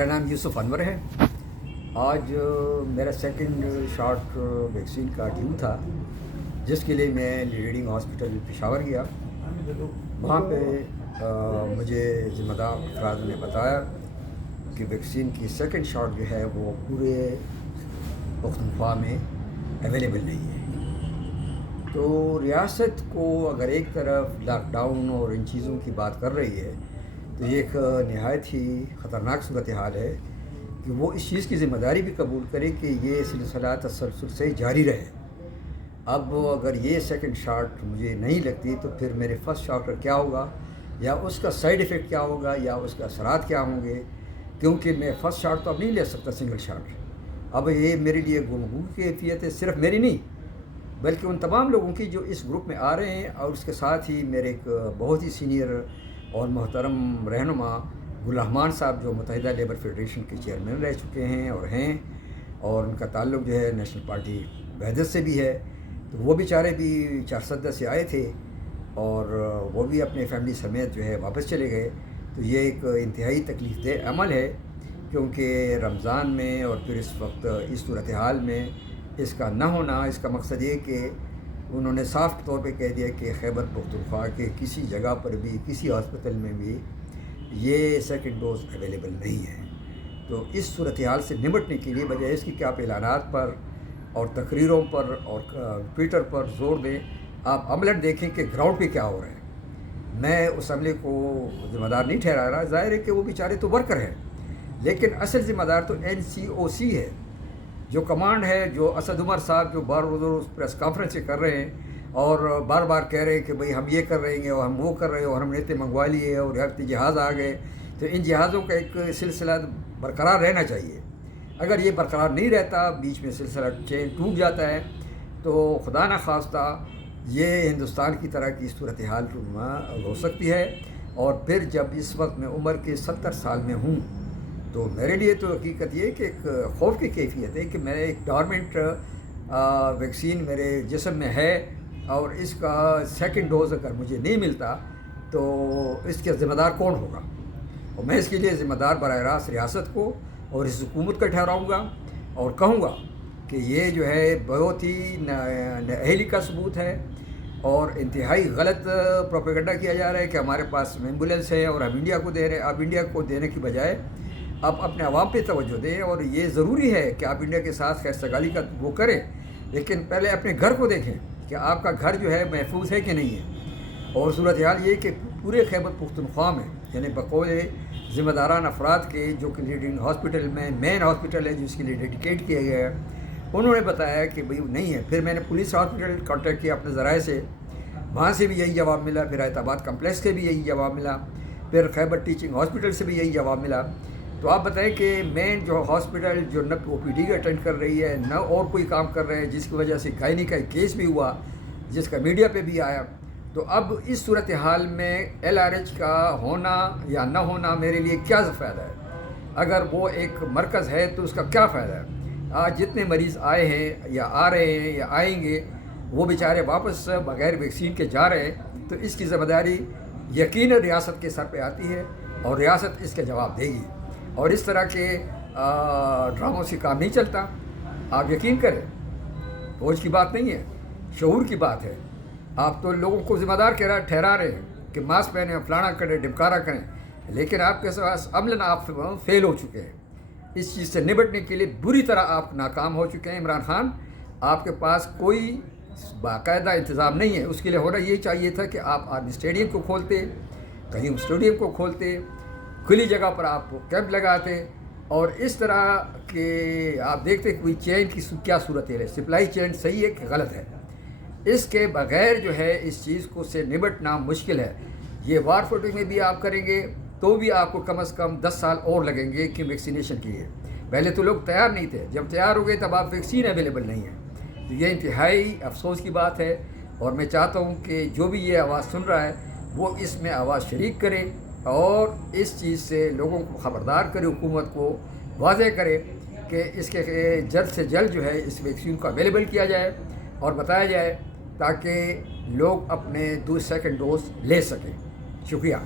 मेरा नाम यूसुफ अनवर है। आज मेरा सेकंड शॉट वैक्सीन का ड्यू था, जिसके लिए मैं लीडिंग हॉस्पिटल पेशावर गया। वहाँ पे मुझे ज़िम्मेदार अफराद ने बताया कि वैक्सीन की सेकंड शॉट जो है वो पूरे पख्तूनख्वा में अवेलेबल नहीं है। तो रियासत को अगर एक तरफ लॉकडाउन और इन चीज़ों की बात कर रही है तो ये एक नहायत ही ख़तरनाक सूरत हाल है कि वो इस चीज़ की ज़िम्मेदारी भी कबूल करे कि ये सिलसिला तसलसल से जारी रहे। अब अगर ये सेकंड शॉट मुझे नहीं लगती तो फिर मेरे फर्स्ट शॉट का क्या होगा, या उसका साइड इफ़ेक्ट क्या होगा, या उसका असरात क्या होंगे, क्योंकि मैं फ़र्स्ट शॉट तो अब नहीं ले सकता सिंगल शॉट। अब ये मेरे लिए गुमगू की कैफियत है, सिर्फ मेरी नहीं बल्कि उन तमाम लोगों की जो इस ग्रुप में आ रहे हैं। और उसके साथ ही मेरे एक बहुत ही सीनियर और मोहतरम रहनुमा गुल रहमान साहब, जो मुत्तहिदा लेबर फेडरेशन के चेयरमैन रह चुके हैं और हैं, और उनका ताल्लुक़ जो है नेशनल पार्टी वहदत से भी है। तो वो बेचारे भी 4 से आए थे और वो भी अपने फैमिली समेत जो है वापस चले गए। तो ये एक इंतहाई तकलीफ़ दह अमल है, क्योंकि रमज़ान में और फिर इस वक्त इस सूरत हाल में इसका न होना, इसका मकसद ये कि उन्होंने साफ तौर पे कह दिया कि खैबर पख्तूनख्वा के किसी जगह पर भी, किसी हॉस्पिटल में भी ये सेकंड डोज अवेलेबल नहीं है। तो इस सूरत हाल से निपटने के लिए बजाय इसकी कि आप ऐलानात पर और तकरीरों पर और ट्विटर पर जोर दें, आप अमलन देखें कि ग्राउंड पे क्या हो रहा है। मैं उस अमले को ज़िम्मेदार नहीं ठहरा रहा, ज़ाहिर है कि वो बेचारे तो वर्कर हैं, लेकिन असल ज़िम्मेदार तो NCOC है, जो कमांड है, जो असद उमर साहब जो बार रोज़ प्रेस कॉन्फ्रेंस कर रहे हैं और बार बार कह रहे हैं कि भाई हम ये कर रहे हैं और हम वो कर रहे हैं और हम नेते मंगवा लिए और हफ्ते जहाज़ आ गए। तो इन जहाज़ों का एक सिलसिला बरकरार रहना चाहिए। अगर ये बरकरार नहीं रहता, बीच में सिलसिला चेन टूट जाता है, तो खुदा न खास्ता ये हिंदुस्तान की तरह की सूरत हाल हो सकती है। और फिर जब इस वक्त मैं उम्र के 70 साल में हूँ, तो मेरे लिए तो हकीकत ये कि एक खौफ की कैफियत है कि मैं एक डॉर्मेंट वैक्सीन मेरे जिस्म में है और इसका सेकंड डोज अगर मुझे नहीं मिलता तो इसके ज़िम्मेदार कौन होगा। और मैं इसके लिए ज़िम्मेदार बराह रास्त रियासत को और इस हुकूमत का ठहराऊँगा और कहूँगा कि ये जो है बहुत ही नाअहली का सबूत है और इंतहाई गलत प्रोपेगेंडा किया जा रहा है कि हमारे पास एम्बुलेंस है और हम इंडिया को दे रहे हैं। आप इंडिया को देने की बजाय आप अपने आवाम पे तवज्जो दें। और ये ज़रूरी है कि आप इंडिया के साथ खैर सगाली का वो करें, लेकिन पहले अपने घर को देखें कि आपका घर जो है महफूज है कि नहीं है। और सूरत हाल ये कि पूरे खैबर पख्तूनख्वा में, यानी बकौल ज़िम्मेदारान अफराद के, जो कि लीडिंग हॉस्पिटल में मेन हॉस्पिटल है जिसके लिए डेडिकेट किया गया है, उन्होंने बताया कि भाई नहीं है। फिर मैंने पुलिस हॉस्पिटल कॉन्टेक्ट किया अपने ज़राए से, वहाँ से भी यही जवाब मिला। फिर हैदराबाद कम्प्लेक्स से भी यही जवाब मिला। फिर खैबर टीचिंग हॉस्पिटल से भी यही जवाब मिला। तो आप बताएं कि मेन जो हॉस्पिटल जो न OPD अटेंड कर रही है, न और कोई काम कर रहे हैं, जिसकी वजह से गायनी का केस भी हुआ जिसका मीडिया पे भी आया। तो अब इस सूरत हाल में LRH का होना या न होना मेरे लिए क्या फ़ायदा है। अगर वो एक मरकज़ है तो उसका क्या फ़ायदा है। आज जितने मरीज़ आए हैं या आ रहे हैं या आएंगे, वो बेचारे वापस बग़ैर वैक्सीन के जा रहे हैं। तो इसकी ज़िम्मेदारी यकीनन रियासत के सर पे आती है और रियासत इसके जवाब देगी। और इस तरह के ड्रामों से काम नहीं चलता। आप यकीन करें, फौज की बात नहीं है, शऊर की बात है। आप तो लोगों को ज़िम्मेदार ठहरा रहे हैं कि मास्क पहने, फलाना करें, ढिमकारा करें, लेकिन आपके पास अमलन आप फेल हो चुके हैं। इस चीज़ से निपटने के लिए बुरी तरह आप नाकाम हो चुके हैं। इमरान खान, आपके पास कोई बाकायदा इंतज़ाम नहीं है। उसके लिए होना ये चाहिए था कि आप आर्मी स्टेडियम को खोलते, कहीं स्टेडियम को खोलते, खुली जगह पर आप कैंप लगाते और इस तरह के आप देखते कोई चेन की क्या सूरत है। सप्लाई चेन सही है कि गलत है, इसके बगैर जो है इस चीज़ को से निपटना मुश्किल है। ये वार फुटिंग में भी आप करेंगे तो भी आपको कम से कम 10 साल और लगेंगे कि वैक्सीनेशन के लिए। पहले तो लोग तैयार नहीं थे, जब तैयार हो गए तब आप वैक्सीन अवेलेबल नहीं है। तो ये इंतहाई अफसोस की बात है। और मैं चाहता हूँ कि जो भी ये आवाज़ सुन रहा है वो इसमें आवाज़ शरीक करे और इस चीज़ से लोगों को ख़बरदार करे, हुकूमत को वाज़ेह करे कि इसके जल्द से जल्द जो है इस वैक्सीन को अवेलेबल किया जाए और बताया जाए, ताकि लोग अपने सेकंड डोज ले सकें। शुक्रिया।